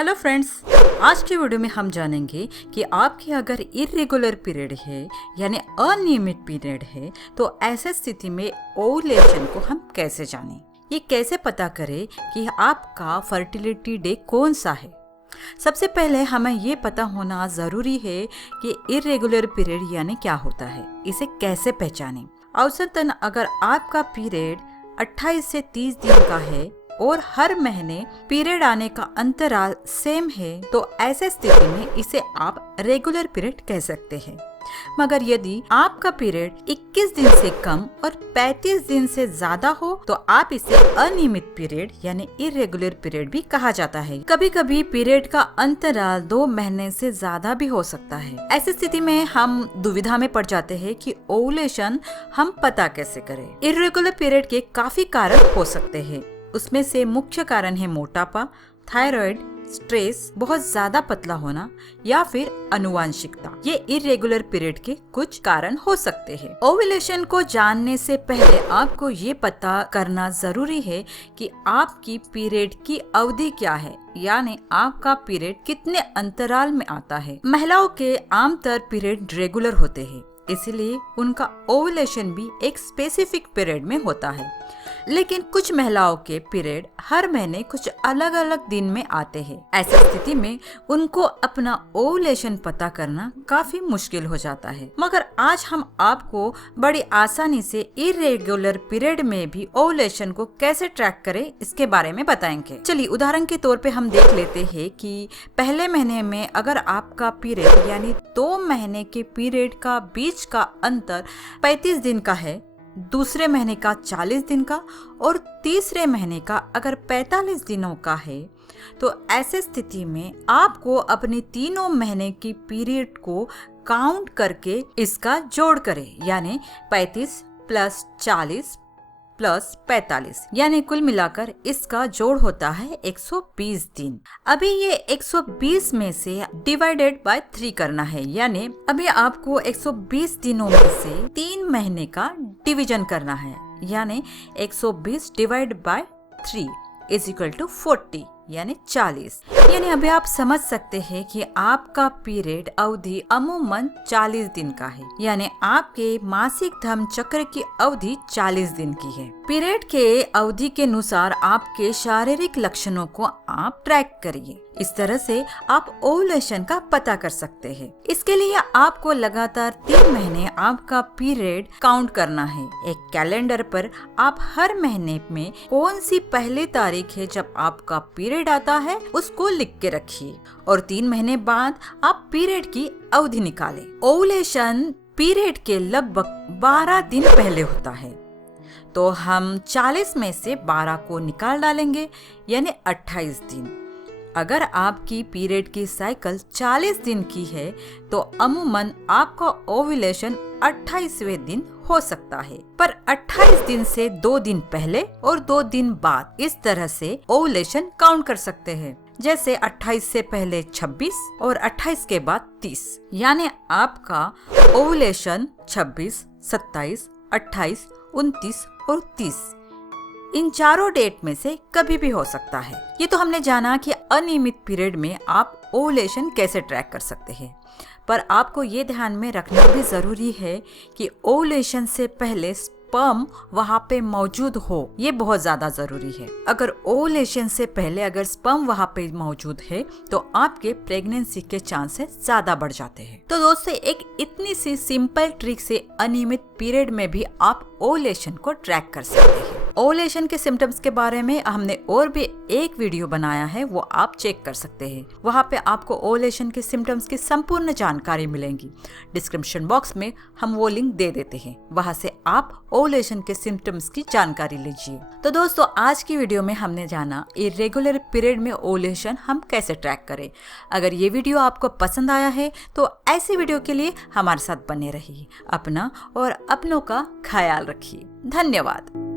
Hello friends, आज की video में हम जानेंगे कि आपके अगर इरेगुलर पीरियड है यानी अनियमित पीरियड है तो ऐसे स्थिति में ओवुलेशन को हम कैसे जानें। ये कैसे पता करें कि आपका फर्टिलिटी डे कौन सा है। सबसे पहले हमें ये पता होना ज़रूरी है कि इरेगुलर पीरियड यानी क्या होता है, इसे कैसे पहचानें। औसतन अगर आपका पीरियड 28 से 30 दिन का है और हर महीने पीरियड आने का अंतराल सेम है तो ऐसे स्थिति में इसे आप रेगुलर पीरियड कह सकते हैं। मगर यदि आपका पीरियड 21 दिन से कम और 35 दिन से ज्यादा हो तो आप इसे अनियमित पीरियड यानी इरेगुलर पीरियड भी कहा जाता है। कभी कभी पीरियड का अंतराल 2 महीने से ज्यादा भी हो सकता है। ऐसी स्थिति में हम दुविधा में पड़ जाते हैं कि ओवुलेशन हम पता कैसे करें। इरेगुलर पीरियड के काफी कारण हो सकते हैं। उसमें से मुख्य कारण है मोटापा, थायराइड, स्ट्रेस, बहुत ज्यादा पतला होना या फिर आनुवंशिकता। ये इरेगुलर पीरियड के कुछ कारण हो सकते हैं। ओवुलेशन को जानने से पहले आपको ये पता करना जरूरी है कि आपकी पीरियड की अवधि क्या है, यानी आपका पीरियड कितने अंतराल में आता है। महिलाओं के आमतौर पीरियड रेगुलर होते हैं, इसलिए उनका ओवुलेशन भी एक स्पेसिफिक पीरियड में होता है। लेकिन कुछ महिलाओं के पीरियड हर महीने कुछ अलग अलग दिन में आते हैं। ऐसी स्थिति में उनको अपना ओवुलेशन पता करना काफी मुश्किल हो जाता है। मगर आज हम आपको बड़ी आसानी से इरेगुलर पीरियड में भी ओवुलेशन को कैसे ट्रैक करें इसके बारे में बताएंगे। चलिए उदाहरण के तौर पे हम देख लेते हैं कि पहले महीने में अगर आपका पीरियड यानी 2 महीने के पीरियड का बीच का अंतर 35 दिन का है, दूसरे महीने का 40 दिन का और तीसरे महीने का अगर 45 दिनों का है तो ऐसे स्थिति में आपको अपने तीनों महीने की पीरियड को काउंट करके इसका जोड़ करें, यानी 35 प्लस 40 प्लस 45 यानी कुल मिलाकर इसका जोड़ होता है 120 दिन। अभी ये 120 में से डिवाइडेड बाय 3 करना है, यानी अभी आपको 120 दिनों में से 3 महीने का डिवीजन करना है, यानी 120 divide by 3 is equal to 40 यानी 40। यानी अभी आप समझ सकते हैं कि आपका पीरियड अवधि अमूमन 40 दिन का है, यानी आपके मासिक धर्म चक्र की अवधि 40 दिन की है। पीरियड के अवधि के अनुसार आपके शारीरिक लक्षणों को आप ट्रैक करिए। इस तरह से आप ओवुलेशन का पता कर सकते हैं। इसके लिए आपको लगातार 3 महीने आपका पीरियड काउंट करना है। एक कैलेंडर पर आप हर महीने में कौन सी पहली तारीख है जब आपका पीरियड आता है उसको लिख के रखिए और 3 महीने बाद आप पीरियड की अवधि निकालें। ओवुलेशन पीरियड के लगभग 12 दिन पहले होता है, तो हम 40 में से 12 को निकाल डालेंगे यानी 28 दिन। अगर आपकी पीरियड की साइकिल 40 दिन की है तो अमूमन आपका ओवुलेशन 28वें दिन हो सकता है, पर 28 दिन से 2 दिन पहले और 2 दिन बाद इस तरह से ओवुलेशन काउंट कर सकते हैं। जैसे 28 से पहले 26 और 28 के बाद 30, यानी आपका ओवुलेशन 26, 27, 28, 29 और 30 इन चारों डेट में से कभी भी हो सकता है। ये तो हमने जाना कि अनियमित पीरियड में आप ओवुलेशन कैसे ट्रैक कर सकते हैं, पर आपको ये ध्यान में रखना भी जरूरी है कि ओवुलेशन से पहले स्पर्म वहाँ पे मौजूद हो, ये बहुत ज्यादा जरूरी है। अगर ओवुलेशन से पहले अगर स्पर्म वहाँ पे मौजूद है तो आपके प्रेगनेंसी के चांसेस ज्यादा बढ़ जाते हैं। तो दोस्तों, एक इतनी सी सिंपल ट्रिक से अनियमित पीरियड में भी आप ओवुलेशन को ट्रैक कर सकते हैं। ओवुलेशन के सिम्टम्स के बारे में हमने और भी एक वीडियो बनाया है, वो आप चेक कर सकते हैं। वहाँ पे आपको ओवुलेशन के सिम्टम्स की संपूर्ण जानकारी मिलेंगी। डिस्क्रिप्शन बॉक्स में हम वो लिंक दे देते हैं, वहाँ से आप ओवुलेशन के सिम्टम्स की जानकारी लीजिए। तो दोस्तों, आज की वीडियो में हमने जाना इरेगुलर पीरियड में ओवुलेशन हम कैसे ट्रैक करें। अगर ये वीडियो आपको पसंद आया है तो ऐसी वीडियो के लिए हमारे साथ बने रहिए। अपना और अपनों का ख्याल रखिए। धन्यवाद।